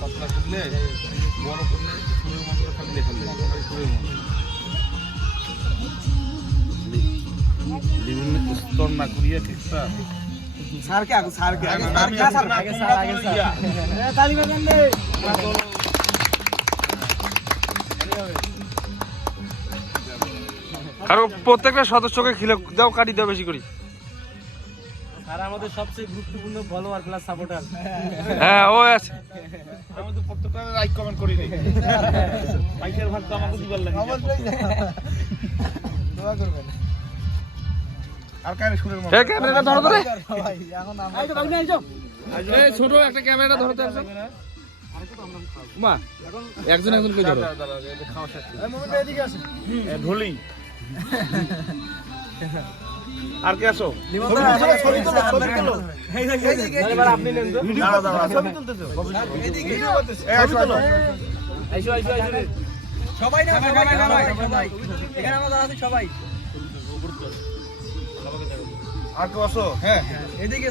পাতলা করলে বড় করলে সুরের মতো খালি লেখালে সুরের মতো বিভিন্ন স্তর না করিয়া কেকটা কারণ প্রত্যেকটা সদস্যকে খিলে দাও, কাটি দাও বেশি করি। আর আমাদের সবচেয়ে গুরুত্বপূর্ণ ফলোয়ার প্লাস সাপোর্টার। হ্যাঁ ও আছে। আমি তো প্রত্যেকটা লাইক কমেন্ট করি নি লাইকের ভাগ তো আমাকে দিবার লাগে দোয়া করবেন আর কারে সুরের মতো এই ক্যামেরাটা ধরো তো রে। ভাই এখন আমরা এই তো ভাগনে আইছো এই ছোট একটা ক্যামেরাটা ধরো তো একজন। মা একজন একজন করে ধরো। খাওয়া শেষ এই মোমেন্টে এদিকে আসো ঢোলি আর কে আছো ছবি তোলো এবার আপনি নেন তো ছবি তুলতেছো ভিডিও করতেছো এই আসো আইসো আইসো আইসো সবাই না সবাই এখানে আমরা দাঁড়াচ্ছি সবাই আর কেউ আছো হ্যাঁ এদিকে